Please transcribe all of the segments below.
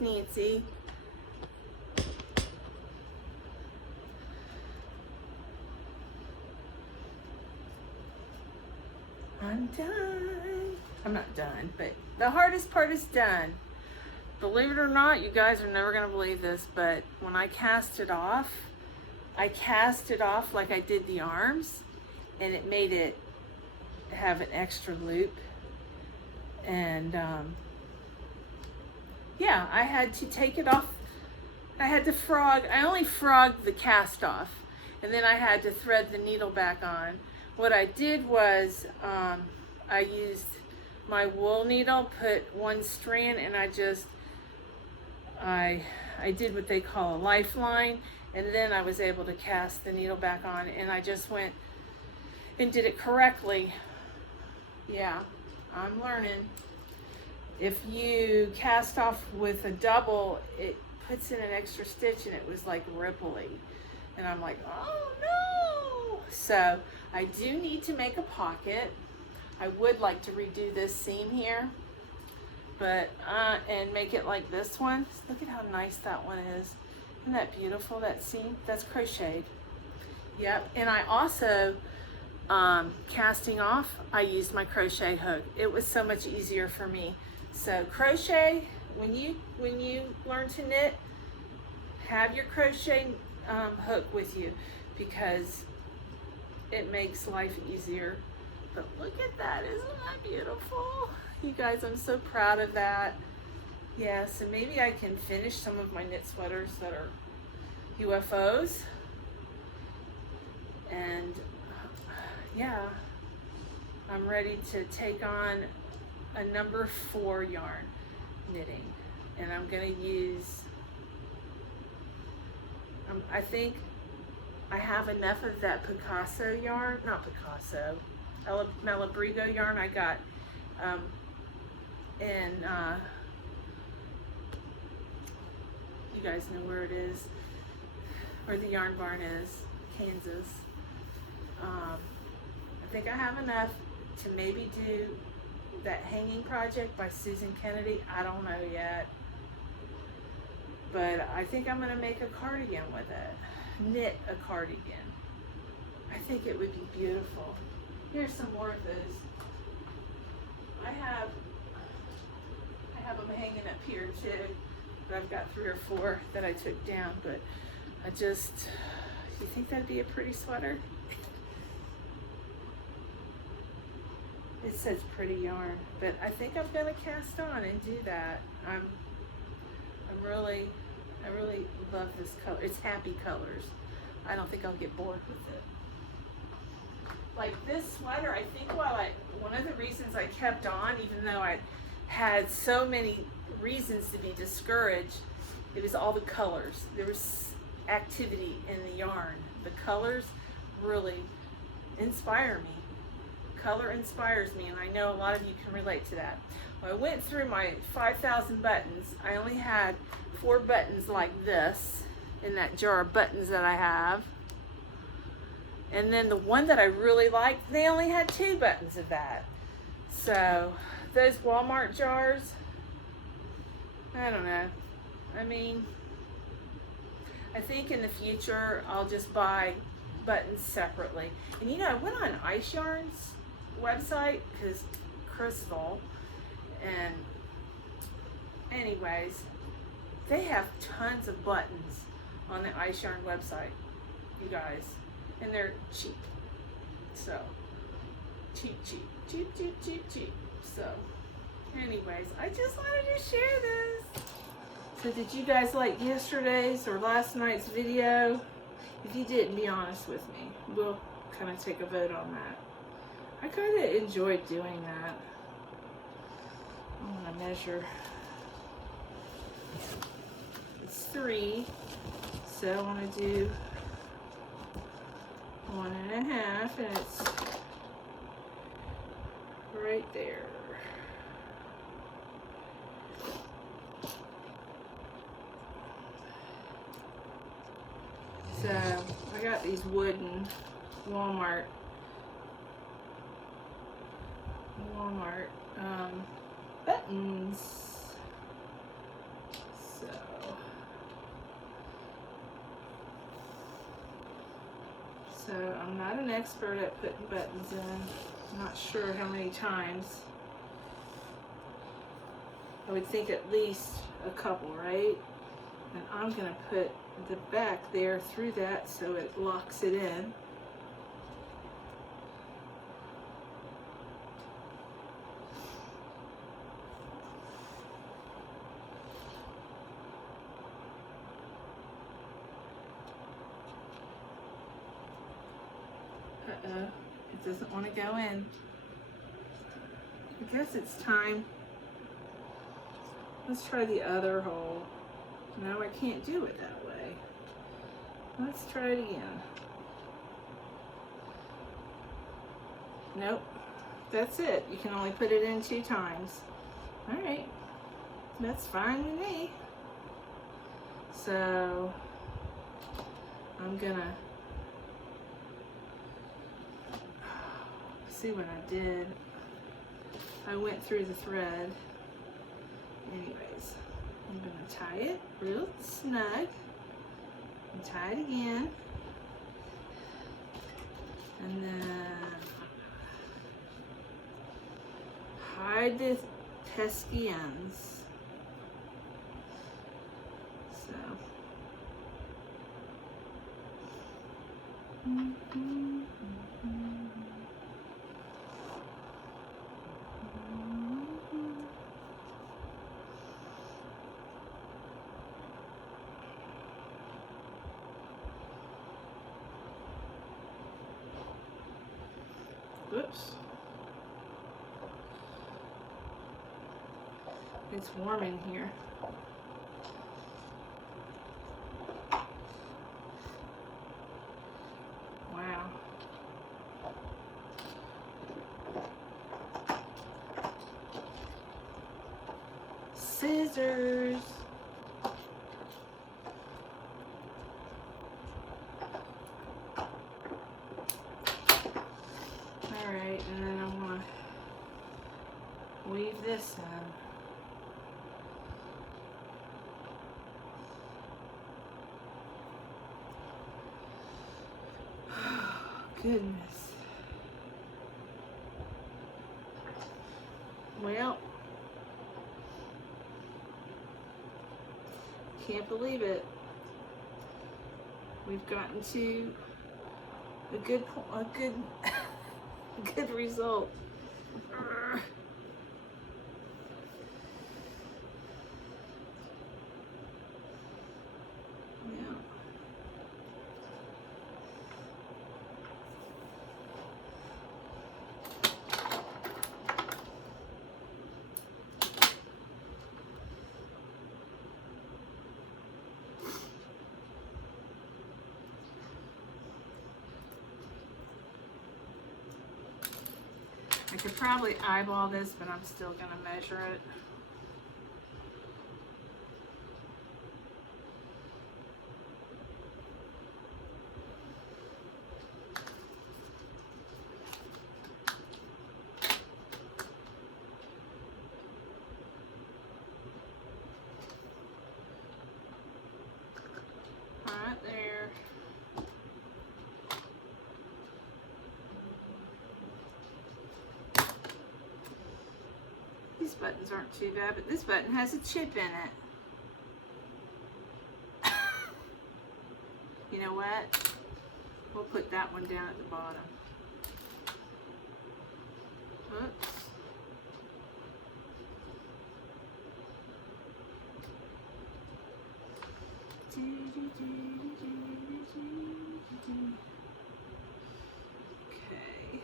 Nancy. I'm done. I'm not done, but the hardest part is done. Believe it or not, you guys are never gonna believe this, but when I cast it off like I did the arms, and it made it have an extra loop. And yeah, I had to take it off. I only frogged the cast off, and then I had to thread the needle back on. What I did was I used my wool needle, put one strand, and I did what they call a lifeline, and then I was able to cast the needle back on, and I just went and did it correctly. Yeah, I'm learning. If you cast off with a double, it puts in an extra stitch, and it was like ripply. And I'm like, oh no! So I do need to make a pocket. I would like to redo this seam here, but and make it like this one. Look at how nice that one is. Isn't that beautiful, that seam? That's crocheted. Yep, and I also, casting off, I used my crochet hook. It was so much easier for me. So crochet, when you learn to knit, have your crochet hook with you, because it makes life easier. But look at that, isn't that beautiful? You guys, I'm so proud of that. Yeah, so maybe I can finish some of my knit sweaters that are UFOs. And yeah, I'm ready to take on a number 4 yarn knitting, and I'm gonna use, I think I have enough of that Picasso yarn, not Picasso, Malabrigo yarn I got in, you guys know where it is, where the yarn barn is, Kansas. I think I have enough to maybe do that hanging project by Susan Kennedy. I don't know yet, but I think I'm gonna make a cardigan with it, knit a cardigan. I think it would be beautiful. Here's some more of those. I have them hanging up here too, but I've got 3 or 4 that I took down, but you think that'd be a pretty sweater? It says pretty yarn, but I think I'm gonna cast on and do that. I really love this color. It's happy colors. I don't think I'll get bored with it. Like this sweater, I think one of the reasons I kept on, even though I had so many reasons to be discouraged, it was all the colors. There was activity in the yarn. The colors really inspire me. Color inspires me, and I know a lot of you can relate to that. When I went through my 5,000 buttons, I only had 4 buttons like this in that jar of buttons that I have. And then the one that I really liked, they only had 2 buttons of that. So those Walmart jars, I don't know. I mean, I think in the future I'll just buy buttons separately. And you know, I went on Ice Yarn's website, because Crystal, and anyways, they have tons of buttons on the Ice Yarn website, you guys, and they're cheap. So cheap. So anyways, I just wanted to share this. So did you guys like yesterday's or last night's video? If you didn't, be honest with me. We'll kind of take a vote on that. I kind of enjoyed doing that. I want to measure. It's 3, so I want to do 1.5, and it's right there. So I got these wooden Walmart buttons. So I'm not an expert at putting buttons in. I'm not sure how many times. I would think at least a couple, right? And I'm going to put the back there through that so it locks it in. Uh-oh, it doesn't want to go in. I guess it's time. Let's try the other hole. No, I can't do it that way. Let's try it again. Nope, that's it. You can only put it in 2 times. All right, that's fine with me. So I'm gonna see what I did. I went through the thread. Anyways, I'm gonna tie it real snug and tie it again. And then hide the pesky ends. So. Whoops. It's warm in here. Wow. Scissors. Alright, and then I'm going to weave this in. Goodness. Well, can't believe it. We've gotten to a good good result. I could probably eyeball this, but I'm still going to measure it. Right there. These buttons aren't too bad, but this button has a chip in it. You know what? We'll put that one down at the bottom. Oops. Okay.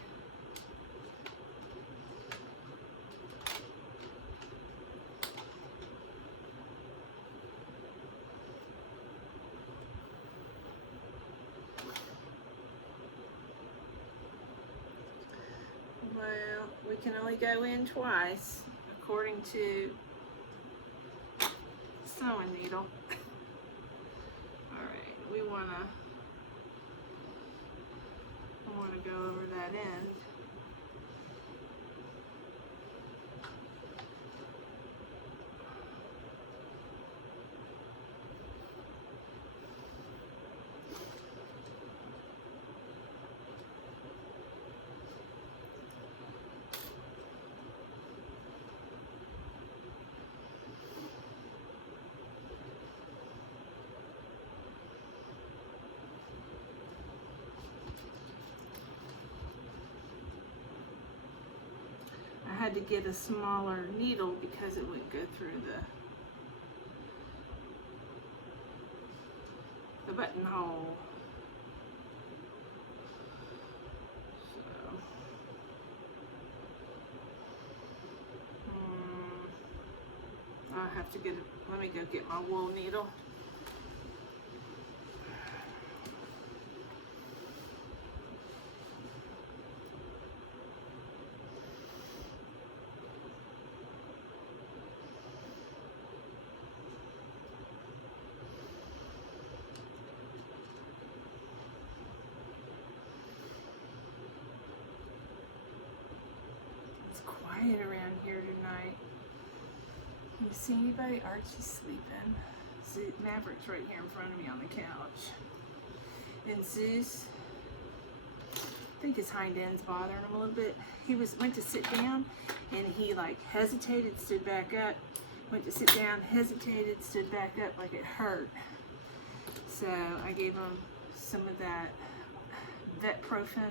Well, we can only go in twice, according to sewing needle. Alright, we wanna go over that end. had to get a smaller needle because it wouldn't go through the buttonhole. So, I'll have to get it. Let me go get my wool needle. Quiet around here tonight. Can you see anybody? Archie's sleeping. Maverick's right here in front of me on the couch. And Zeus, I think his hind end's bothering him a little bit. He went to sit down and he like hesitated, stood back up. Went to sit down, hesitated, stood back up like it hurt. So I gave him some of that Vetprofen.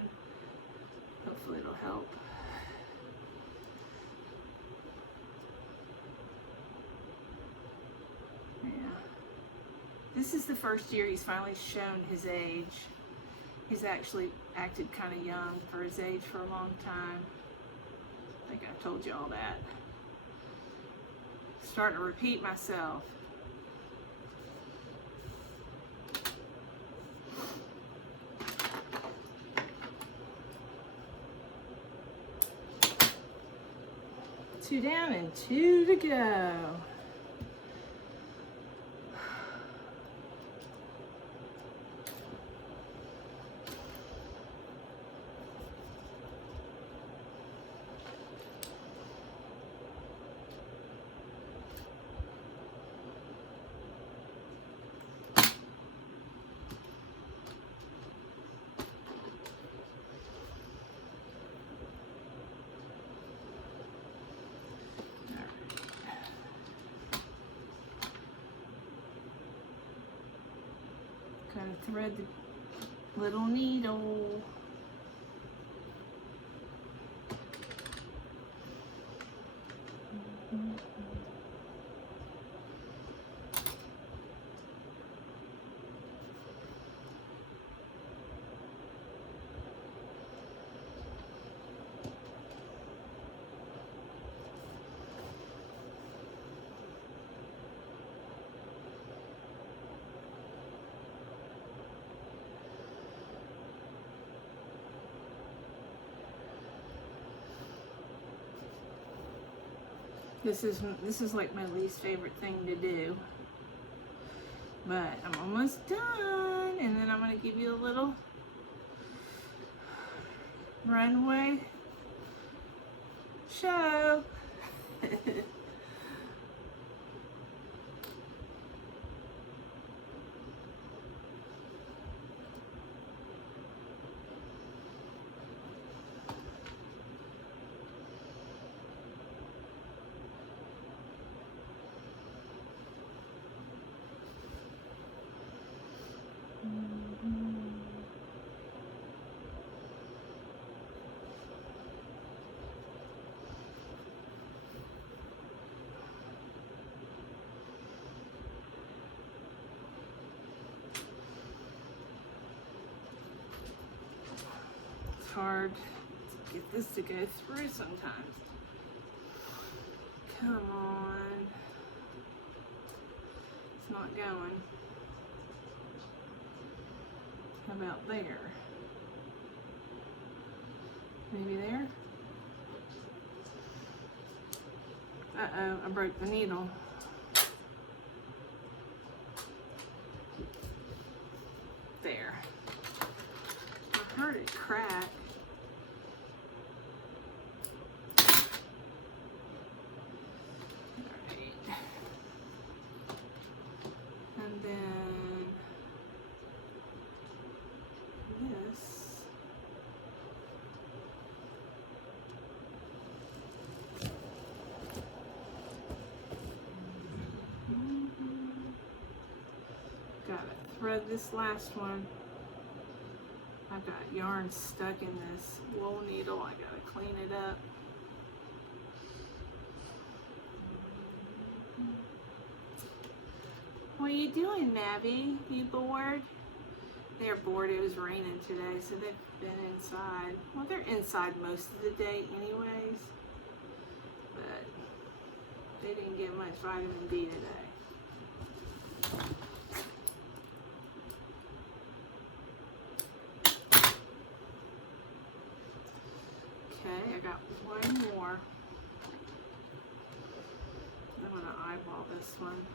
Hopefully it'll help. This is the first year he's finally shown his age. He's actually acted kind of young for his age for a long time. I think I've told you all that. Starting to repeat myself. Two down and two to go. Gonna thread the little needle. This is like my least favorite thing to do, but I'm almost done, and then I'm gonna give you a little runway show. Hard to get this to go through sometimes. Come on. It's not going. How about there? Maybe there? Uh-oh, I broke the needle. There. I heard it crack. And then this. Gotta thread this last one. I've got yarn stuck in this wool needle. I gotta clean it up. are you doing, Maddie? You bored? They're bored. It was raining today, so they've been inside. Well, they're inside most of the day anyways, but they didn't get much vitamin D today. Okay, I got one more. I'm going to eyeball this one.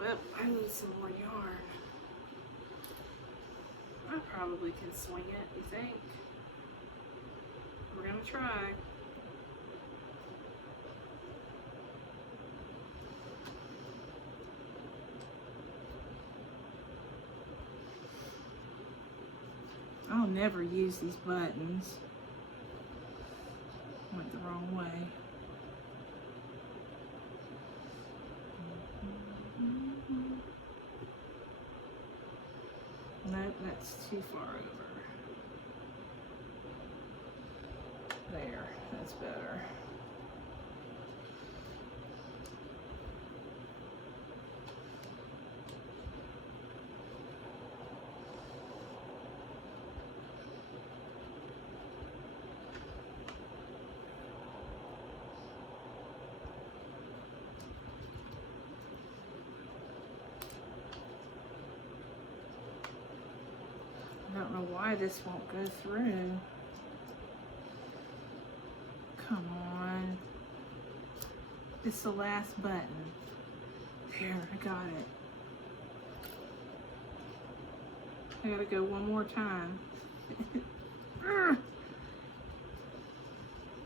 Well, I need some more yarn. I probably can swing it, you think? We're going to try. I'll never use these buttons. Went the wrong way. Nope, that's too far over. There, that's better. I don't know why this won't go through. Come on. It's the last button. There, I got it. I gotta go one more time.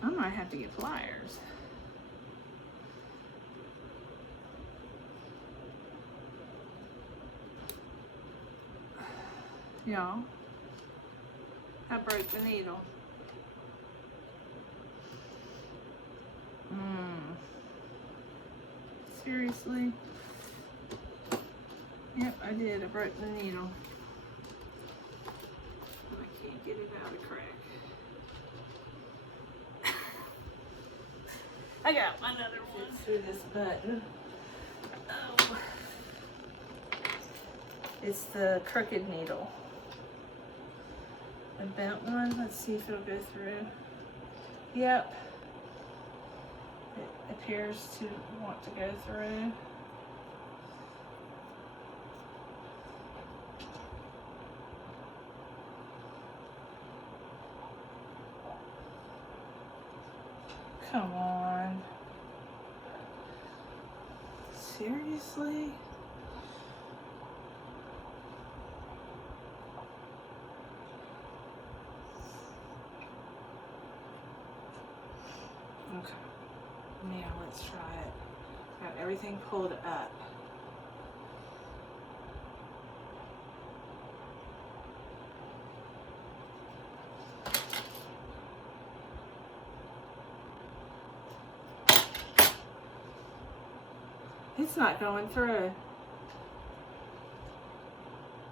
I might have to get pliers. Y'all, I broke the needle. Seriously? Yep, I did. I broke the needle. I can't get it out of the crack. I got another one through this button. Oh. It's the crooked needle. The bent one. Let's see if it'll go through. Yep. It appears to want to go through. Come on. Seriously? Okay. Now let's try it. Got everything pulled up. It's not going through.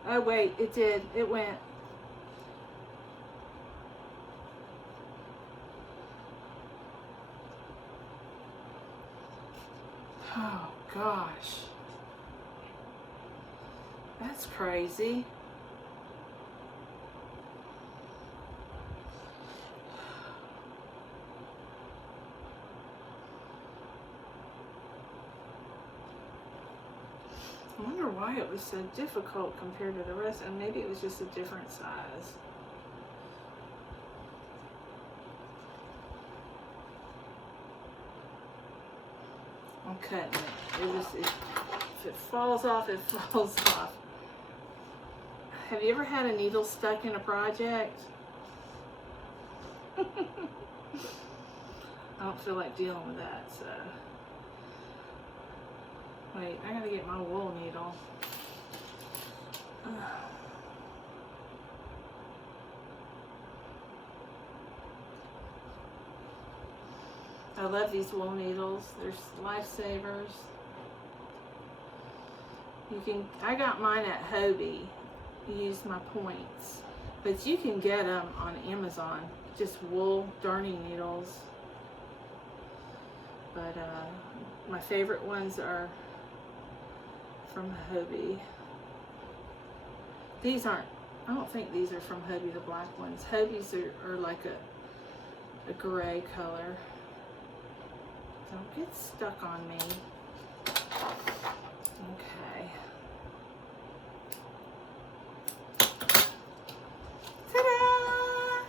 Oh wait, it did. It went. Oh gosh. That's crazy. I wonder why it was so difficult compared to the rest, and maybe it was just a different size. I'm cutting it. If it falls off, it falls off. Have you ever had a needle stuck in a project? I don't feel like dealing with that, so. Wait, I gotta get my wool needle. I love these wool needles. They're lifesavers. I got mine at Hobie. Used my points. But you can get them on Amazon. Just wool darning needles. But My favorite ones are from Hobby. These aren't, I don't think these are from Hobby, the black ones. Hobbies are like a gray color. Don't get stuck on me. Okay. Ta-da!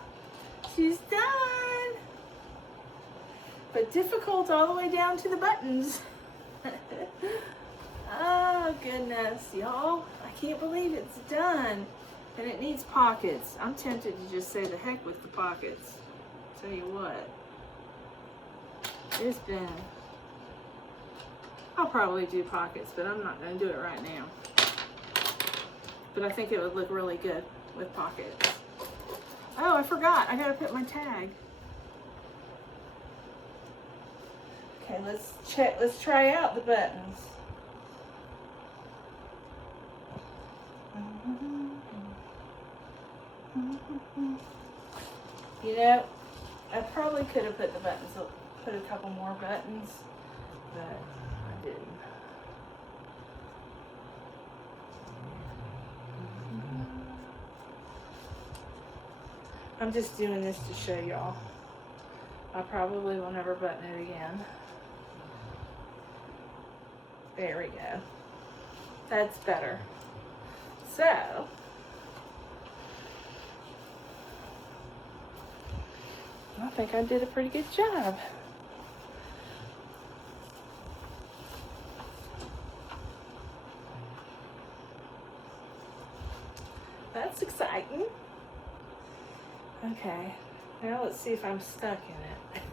She's done! But difficult all the way down to the buttons. Oh goodness, y'all. I can't believe it's done. And it needs pockets. I'm tempted to just say the heck with the pockets. Tell you what. It's been... I'll probably do pockets, but I'm not going to do it right now. But I think it would look really good with pockets. Oh, I forgot. I got to put my tag. Okay, let's check. Let's try out the buttons. You know, I probably could have put the buttons, put a couple more buttons, but I didn't. I'm just doing this to show y'all. I probably will never button it again. There we go. That's better. So, I think I did a pretty good job. That's exciting. Okay, now let's see if I'm stuck in it.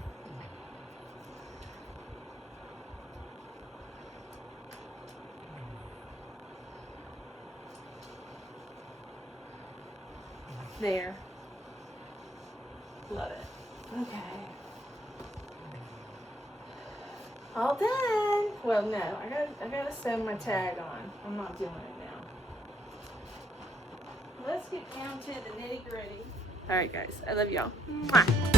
There. Love it. Okay. All done. Well, no, I gotta sew my tag on. I'm not doing it now. Let's get down to the nitty-gritty. All right, guys. I love y'all. Mwah.